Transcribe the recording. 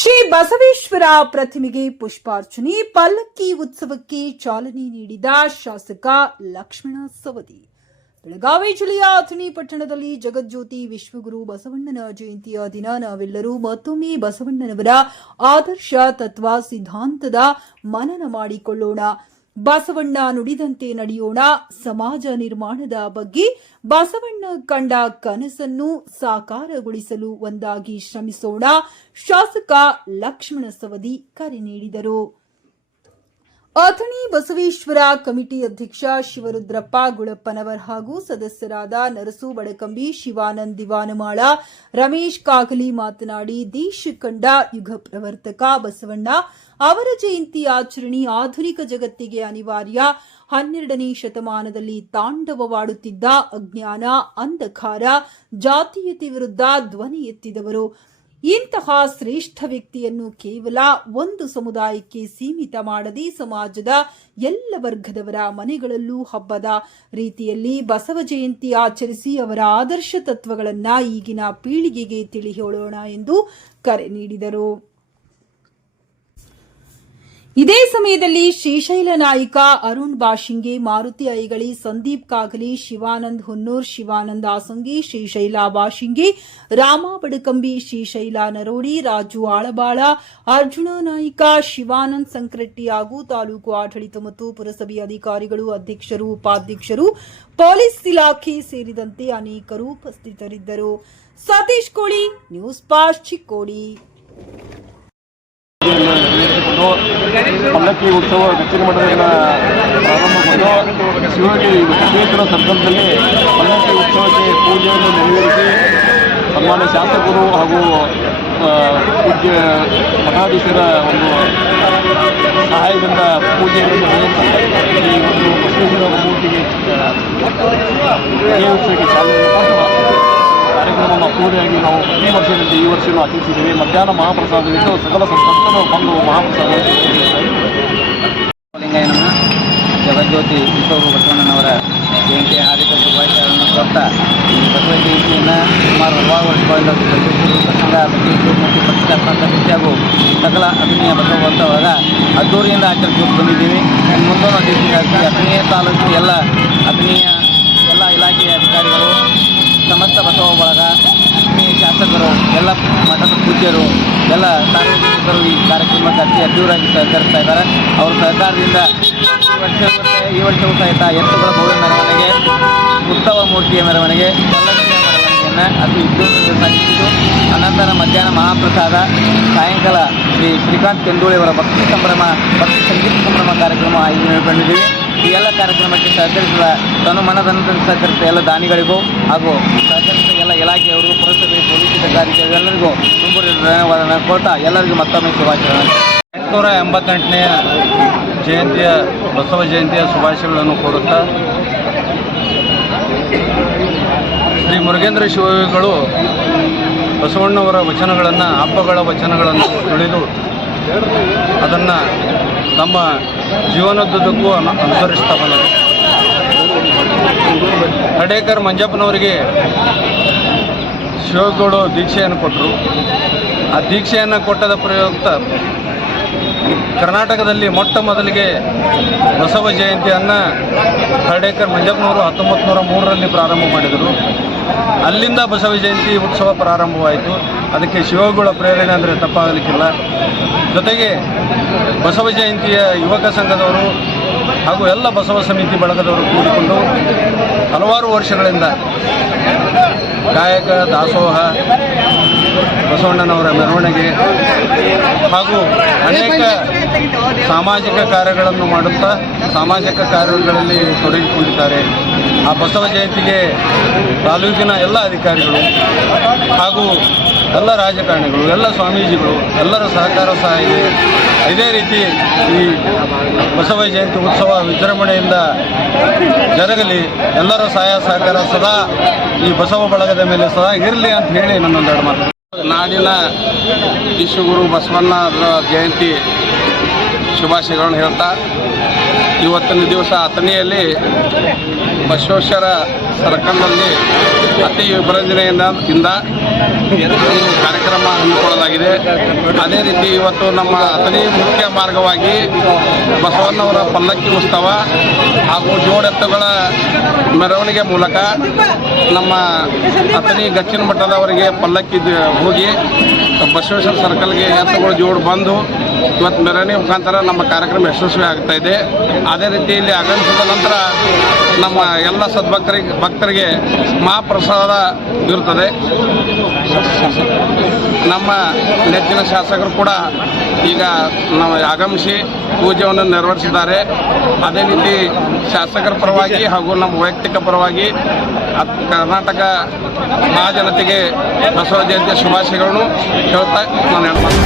ಶ್ರೀ ಬಸವೇಶ್ವರ ಪ್ರತಿಮೆಗೆ ಪುಷ್ಪಾರ್ಚನೆ, ಪಲ್ಲಕ್ಕಿ ಉತ್ಸವಕ್ಕೆ ಚಾಲನೆ ನೀಡಿದ ಶಾಸಕ ಲಕ್ಷ್ಮಣ ಸವದಿ. ಬೆಳಗಾವಿ ಜಿಲ್ಲೆಯ ಅಥಣಿ ಪಟ್ಟಣದಲ್ಲಿ ಜಗಜ್ಯೋತಿ ವಿಶ್ವಗುರು ಬಸವಣ್ಣನ ಜಯಂತಿಯ ದಿನ ನಾವೆಲ್ಲರೂ ಮತ್ತೊಮ್ಮೆ ಬಸವಣ್ಣನವರ ಆದರ್ಶ ತತ್ವ ಸಿದ್ಧಾಂತದ ಮನನ ಮಾಡಿಕೊಳ್ಳೋಣ. ಬಸವಣ್ಣ ನುಡಿದಂತೆ ನಡೆಯೋಣ. ಸಮಾಜ ನಿರ್ಮಾಣದ ಬಗ್ಗೆ ಬಸವಣ್ಣ ಕಂಡ ಕನಸನ್ನು ಸಾಕಾರಗೊಳಿಸಲು ಒಂದಾಗಿ ಶ್ರಮಿಸೋಣ. ಶಾಸಕ ಲಕ್ಷ್ಮಣ ಸವದಿ ಕರೆ ನೀಡಿದರು. ಅಥಣಿ ಬಸವೇಶ್ವರ ಕಮಿಟಿ ಅಧ್ಯಕ್ಷ ಶಿವರುದ್ರಪ್ಪ ಗುಳಪ್ಪನವರ್ ಹಾಗೂ ಸದಸ್ಯರಾದ ನರಸು ಬಡಕಂಬಿ, ಶಿವಾನಂದ್ ದಿವಾನಮಾಳ, ರಮೇಶ್ ಕಾಗಲಿ ಮಾತನಾಡಿ, ದೇಶ ಕಂಡ ಯುಗ ಪ್ರವರ್ತಕ ಬಸವಣ್ಣ ಅವರ ಜಯಂತಿ ಆಚರಣೆ ಆಧುನಿಕ ಜಗತ್ತಿಗೆ ಅನಿವಾರ್ಯ. 12ನೇ ಶತಮಾನದಲ್ಲಿ ತಾಂಡವವಾಡುತ್ತಿದ್ದ ಅಜ್ಞಾನ, ಅಂಧಕಾರ, ಜಾತೀಯತೆ ವಿರುದ್ಧ ಧ್ವನಿ ಎತ್ತಿದವರು. ಇಂತಹ ಶ್ರೇಷ್ಠ ವ್ಯಕ್ತಿಯನ್ನು ಕೇವಲ ಒಂದು ಸಮುದಾಯಕ್ಕೆ ಸೀಮಿತ ಮಾಡದೆ ಸಮಾಜದ ಎಲ್ಲ ವರ್ಗದವರ ಮನೆಗಳಲ್ಲೂ ಹಬ್ಬದ ರೀತಿಯಲ್ಲಿ ಬಸವ ಜಯಂತಿ ಆಚರಿಸಿ ಅವರ ಆದರ್ಶ ತತ್ವಗಳನ್ನು ಈಗಿನ ಪೀಳಿಗೆಗೆ ತಿಳಿ ಹೇಳೋಣ ಎಂದು ಕರೆ ನೀಡಿದರು. ಇದೇ ಸಮಯದಲ್ಲಿ ಶ್ರೀಶೈಲ ನಾಯಿಕ, ಅರುಣ್ ಬಾಶಿಂಗೆ, ಮಾರುತಿ ಐಗಳಿ, ಸಂದೀಪ್ ಕಾಗಲಿ, ಶಿವಾನಂದ್ ಹುನ್ನೂರ್, ಶಿವಾನಂದ್ ಆಸಂಗಿ, ಶ್ರೀಶೈಲ ಬಾಶಿಂಗೆ, ರಾಮ ಬಡಕಂಬಿ, ಶ್ರೀಶೈಲ ನರೋಡಿ, ರಾಜು ಆಳಬಾಳ, ಅರ್ಜುನ ನಾಯಿಕ, ಶಿವಾನಂದ್ ಸಂಕ್ರಟ್ಟಿ ಹಾಗೂ ತಾಲೂಕು ಆಡಳಿತ ಮತ್ತು ಪುರಸಭೆ ಅಧಿಕಾರಿಗಳು, ಅಧ್ಯಕ್ಷರು, ಉಪಾಧ್ಯಕ್ಷರು, ಪೊಲೀಸ್ ಇಲಾಖೆ ಸೇರಿದಂತೆ ಅನೇಕರು ಉಪಸ್ಥಿತರಿದ್ದರು. ಸತೀಶ್ ಕೋಳಿ, ನ್ಯೂಸ್ ಪಾಸ್ಟ್, ಚಿಕ್ಕೋಡಿ. ಪಲ್ಲಕ್ಕಿ ಉತ್ಸವ ದಕ್ಷಿಣ ಮಠದಿಂದ ಪ್ರಾರಂಭಗೊಂಡು ಶಿವಗಿ ಬಸವೇಶ್ವರ ಸರ್ಕಲ್ನಲ್ಲಿ ಪಲ್ಲಕ್ಕಿ ಉತ್ಸವಕ್ಕೆ ಪೂಜೆಯನ್ನು ನೆರವೇರಿಸಿ ಸನ್ಮಾನ್ಯ ಶಾಸಕರು ಹಾಗೂ ಪೂಜ್ಯ ಮಠಾಧೀಶರ ಒಂದು ಸಹಾಯದಿಂದ ಪೂಜೆಯನ್ನು ನೆರವೇರಿಸಿ ಈ ಒಂದು ಬಸವೇಶ್ವರ ಮೂರ್ತಿಗೆ ಉತ್ಸವಕ್ಕೆ ಚಾಲನೆ ಕಾರ್ಯಕ್ರಮವನ್ನು ಪೂರ್ತಿಯಾಗಿ ನಾವು ಪ್ರತಿ ವರ್ಷದಂತೆ ಈ ವರ್ಷವೂ ಆಚರಿಸಿದ್ದೇವೆ. ಮಧ್ಯಾಹ್ನ ಮಹಾಪ್ರಸಾದವಿದ್ದು ಸಕಲ ಸಂತರು ಬಂದು ಮಹಾಪ್ರಸಾದ ಲಿಂಗಯ್ಯನಮ್ಮ ಜಗಜ್ಯೋತಿ ವಿಶ್ವಗುರು ಬಸವಣ್ಣನವರ ಜಯಂತಿ ಹಾರ್ದಿಕ ಶುಭಾಶಯಗಳನ್ನು ಕೋರ್ತಾ ಈ ಬಸವ ಜಯಂತಿಯನ್ನು ಸುಮಾರು 4 ವರ್ಷಗಳಿಂದ ಪ್ರಸಂಗ ಮತ್ತು ಪ್ರತಿಷ್ಠಾಪನಾ ಸಮಿತಿ ಹಾಗೂ ಸಕಲ ಅಭಿನಯ ಬಸವೋತ್ಸವದ ಅದ್ದೂರಿಯಿಂದ ಆಚರಿಸಿಕೊಂಡು ಬಂದಿದ್ದೀವಿ. ಮುಂದೊಂದು ಅಧ್ಯಕ್ಷರಾಗಿ ಅಭಿನಯ ತಾಲೂಕು ಎಲ್ಲ ಅಭಿನಯ ಎಲ್ಲ ಇಲಾಖೆಯ ಅಧಿಕಾರಿಗಳು, ಸಮಸ್ತ ಬಸವ ಬಳಗ, ಶಾಸಕರು, ಎಲ್ಲ ಮಠದ ಪೂಜ್ಯರು, ಎಲ್ಲ ಸಾರ್ವಜನಿಕರು ಈ ಕಾರ್ಯಕ್ರಮಕ್ಕೆ ಅತಿ ಅದ್ದೂರಾಗಿ ಸಹಕರಿಸ್ತಾ ಇದ್ದಾರೆ. ಅವರ ಸಹಕಾರದಿಂದ ಈ ವರ್ಷವೂ ಸಹಿತ ಎತ್ತುಗಳ ಭವ್ಯ ಮೆರವಣಿಗೆ, ಉತ್ಸವ ಮೂರ್ತಿಯ ಮೆರವಣಿಗೆ, ಪಲ್ಲಕ್ಕಿಯ ಮೆರವಣಿಗೆಯನ್ನು ಅತಿ ವಿಜೃಂಭಣೆಯಿಂದ ಸಾಗಿಸಿದ್ದು, ಅನಂತರ ಮಧ್ಯಾಹ್ನ ಮಹಾಪ್ರಸಾದ, ಸಾಯಂಕಾಲ ಶ್ರೀ ಶ್ರೀಕಾಂತ್ ಕೆಂದೂಳಿಯವರ ಭಕ್ತಿ ಸಂಗೀತ ಸಂಭ್ರಮ ಕಾರ್ಯಕ್ರಮ ಆಯೋಜನೆಗೊಂಡಿದ್ದೀವಿ. ಈ ಎಲ್ಲ ಕಾರ್ಯಕ್ರಮಕ್ಕೆ ಸಹಕರಿಸಿದ ತನ್ನ ಮನದಂತೆ ಸಹಕರಿಸಿದ ಎಲ್ಲ ದಾನಿಗಳಿಗೂ ಹಾಗೂ ಸಹಕರಿಸಿದ ಎಲ್ಲ ಇಲಾಖೆಯವರು, ಪುರಸಭೆ, ಪೊಲೀಸ್ ಅಧಿಕಾರಿಗಳು ಎಲ್ಲರಿಗೂ ತುಂಬ ಧನ್ಯವಾದ ಕೊಡ್ತಾ ಎಲ್ಲರಿಗೂ ಮತ್ತೊಮ್ಮೆ ಶುಭಾಶಯಗಳು. 888ನೇ ಜಯಂತಿಯ ಬಸವ ಜಯಂತಿಯ ಶುಭಾಶಯಗಳನ್ನು ಕೋರುತ್ತಾ ಶ್ರೀ ಮುರುಗೇಂದ್ರ ಶಿವಗಳು ಬಸವಣ್ಣವರ ವಚನಗಳನ್ನು, ಹಬ್ಬಗಳ ವಚನಗಳನ್ನು ನುಡಿದು ಅದನ್ನು ತಮ್ಮ ಜೀವನದುದ್ದಕ್ಕೂ ಅನುಸರಿಸ್ತಾ ಬಂದರು. ಹಡೇಕರ್ ಮಂಜಪ್ಪನವರಿಗೆ ಶಿವಗಳು ದೀಕ್ಷೆಯನ್ನು ಕೊಟ್ಟರು. ಆ ದೀಕ್ಷೆಯನ್ನು ಕೊಟ್ಟದ ಪ್ರಯುಕ್ತ ಕರ್ನಾಟಕದಲ್ಲಿ ಮೊಟ್ಟ ಮೊದಲಿಗೆ ಬಸವ ಜಯಂತಿಯನ್ನು ಹಡೇಕರ್ ಮಂಜಪ್ಪನವರು 1903ರಲ್ಲಿ ಪ್ರಾರಂಭ ಮಾಡಿದರು. ಅಲ್ಲಿಂದ ಬಸವ ಜಯಂತಿ ಉತ್ಸವ ಪ್ರಾರಂಭವಾಯಿತು. ಅದಕ್ಕೆ ಶಿವಗುಳ ಪ್ರೇರಣೆ ಅಂದರೆ ತಪ್ಪಾಗಲಿಕ್ಕಿಲ್ಲ. ಜೊತೆಗೆ ಬಸವ ಜಯಂತಿಯ ಯುವಕ ಸಂಘದವರು ಹಾಗೂ ಎಲ್ಲ ಬಸವ ಸಮಿತಿ ಬಳಗದವರು ಕೂಡಿಕೊಂಡು ಹಲವಾರು ವರ್ಷಗಳಿಂದ ಗಾಯಕ, ದಾಸೋಹ, ಬಸವಣ್ಣನವರ ಮೆರವಣಿಗೆ ಹಾಗೂ ಅನೇಕ ಸಾಮಾಜಿಕ ಕಾರ್ಯಗಳನ್ನು ಮಾಡುತ್ತಾ ಸಾಮಾಜಿಕ ಕಾರ್ಯಗಳಲ್ಲಿ ತೊಡಗಿಕೊಂಡಿದ್ದಾರೆ. ಆ ಬಸವ ಜಯಂತಿಗೆ ತಾಲೂಕಿನ ಎಲ್ಲ ಅಧಿಕಾರಿಗಳು ಹಾಗೂ ಎಲ್ಲ ರಾಜಕಾರಣಿಗಳು, ಎಲ್ಲ ಸ್ವಾಮೀಜಿಗಳು ಎಲ್ಲರ ಸಹಕಾರ ಸಹ ಇದೆ. ಇದೇ ರೀತಿ ಈ ಬಸವ ಜಯಂತಿ ಉತ್ಸವ ವಿಜೃಂಭಣೆಯಿಂದ ಜರಗಲಿ. ಎಲ್ಲರ ಸಹಾಯ ಸಹಕಾರ ಸದಾ ಈ ಬಸವ ಬಳಗದ ಮೇಲೆ ಸದಾ ಇರಲಿ ಅಂತ ಹೇಳಿ ನನ್ನೊಂದೆರಡು ಮಾತು. ನಾಡಿನ ವಿಶ್ವಗುರು ಬಸವಣ್ಣರ ಜಯಂತಿ ಶುಭಾಶಯಗಳನ್ನು ಹೇಳ್ತಾ ಇವತ್ತಿನ ದಿವಸ ಅಥಣಿಯಲ್ಲಿ ಬಸವೇಶ್ವರ ಸರ್ಕಲ್ನಲ್ಲಿ ಅತಿ ವಿಭಜನೆಯಿಂದ ಈ ಕಾರ್ಯಕ್ರಮ ಹಮ್ಮಿಕೊಳ್ಳಲಾಗಿದೆ. ಅದೇ ರೀತಿ ಇವತ್ತು ನಮ್ಮ ಅಥಣಿ ಮುಖ್ಯ ಮಾರ್ಗವಾಗಿ ಬಸವಣ್ಣವರ ಪಲ್ಲಕ್ಕಿ ಉತ್ಸವ ಹಾಗೂ ಜೋಡೆತ್ತುಗಳ ಮೆರವಣಿಗೆ ಮೂಲಕ ನಮ್ಮ ಅಥಣಿ ಗಚ್ಚಿನ ಮಠದವರಿಗೆ ಪಲ್ಲಕ್ಕಿ ಹೋಗಿ ಬಸವೇಶ್ವರ ಸರ್ಕಲ್ಗೆ ಎತ್ತುಗಳು ಜೋಡು ಬಂದು ಇವತ್ತು ಮೆರವಣಿಗೆ ಮುಖಾಂತರ ನಮ್ಮ ಕಾರ್ಯಕ್ರಮ ಯಶಸ್ವಿ ಆಗ್ತಾ ಇದೆ. ಅದೇ ರೀತಿಯಲ್ಲಿ ಆಗಮಿಸಿದ ನಂತರ ನಮ್ಮ ಎಲ್ಲ ಭಕ್ತರಿಗೆ ಮಹಾಪ್ರಸಾದ ಇರುತ್ತದೆ. ನಮ್ಮ ನೆಚ್ಚಿನ ಶಾಸಕರು ಕೂಡ ಈಗ ನಾವು ಆಗಮಿಸಿ ಪೂಜೆಯನ್ನು ನೆರವೇರಿಸಿದ್ದಾರೆ. ಅದೇ ರೀತಿ ಶಾಸಕರ ಪರವಾಗಿ ಹಾಗೂ ನಮ್ಮ ವೈಯಕ್ತಿಕ ಪರವಾಗಿ ಕರ್ನಾಟಕ ಮಹಾಜನತೆಗೆ ಬಸವ ಜಯಂತಿಯ ಶುಭಾಶಯಗಳನ್ನು ಹೇಳ್ತಾ ನಾನು ಹೇಳ್ತೀನಿ.